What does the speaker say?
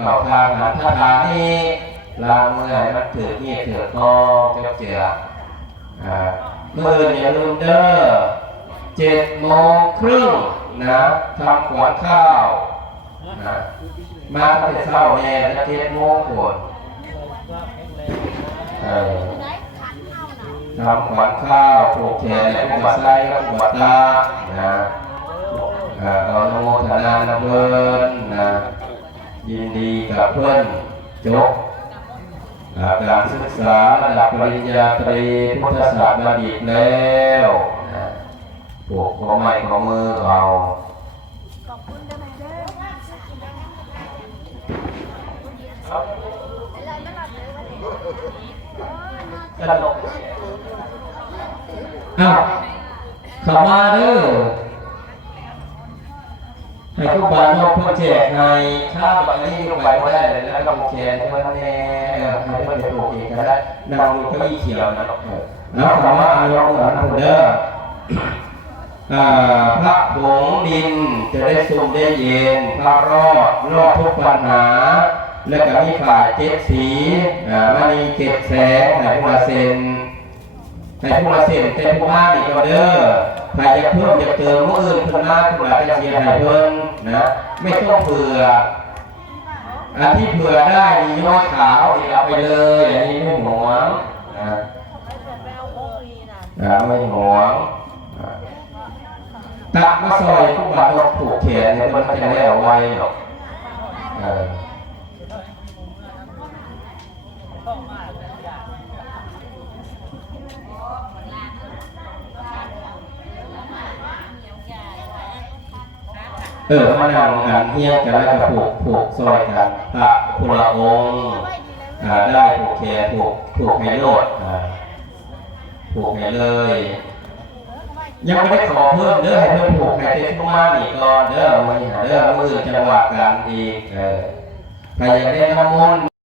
เขาทางหันทางนี้ลางเมื่อยมันถือมีดถือคอเจ็บเจืออ่ามืออย่าลืมเด้อเจ็ดโมงครึ่งนะทำขวัญข้าวนะมาตั้งแต่เช้าแน่แล้วเจ็ดโมงขวดทำขวัญข้าวผูกแขนและผูกบัตรไส้และผูกบัตรตานะเอาโนทนานะเพื่อนนะ ยินดีกับเพื่อนจบอ่าการศึกษาระดับปริญญาตรีพุทธศาสนาดีแล้วนะปลูกของใหม่ของมือเราขอบคุณได้ไหมเด้อตลกอ้าวเข้ามาเด้อ ให้ทุกบานยกเพื่อแจกให้ข้าวแบบนี้ลงไปก็ได้เลยแล้วก็แชร์เพื่อนแน่ให้เพื่อนจะปลูกเองก็ได้นำมือเก้าอี้เขียวนะเออแล้วเข้ามาเอาลงหลังเด้อพระผงดินจะได้ซุ่มได้เย็น พระรอดรอดทุกปัญหา และก็มีฝ่ายเจ็ดสีมณีเก็บแสงไหนผู้มาเซ็น ไหนผู้มาเซ็นเต็มผู้มาอีกก็เด้อใครจะเพิ่มจะเติมผู้อื่นขึ้นมาผู้หลายจะเชียให้เพิ่มนะไม่ต้องเผื่ออันที่เผื่อได้นี่ยอดขาวเอาไปเลยอันนี้ไม่หวงนะไม่หวงอ่าตักมาซอยทุกบาทต้องผูกแขนเนี่ยมันจะไม่เอาไว้หรอก เออพระนางงานเที่ยงกันแล้วก็ผูกผูกซอยกันพระพุทธองค์ได้ผูกแขนผูกผูกให้โลดผูกให้เลย ยังไม่ได้ขอเพิ่มเด้อให้เพิ่มผูกให้เต็มประมาอีกก่อนเด้อมาหาเด้อมือจังหวะการอีกเออใครอยากได้น้ำมนต์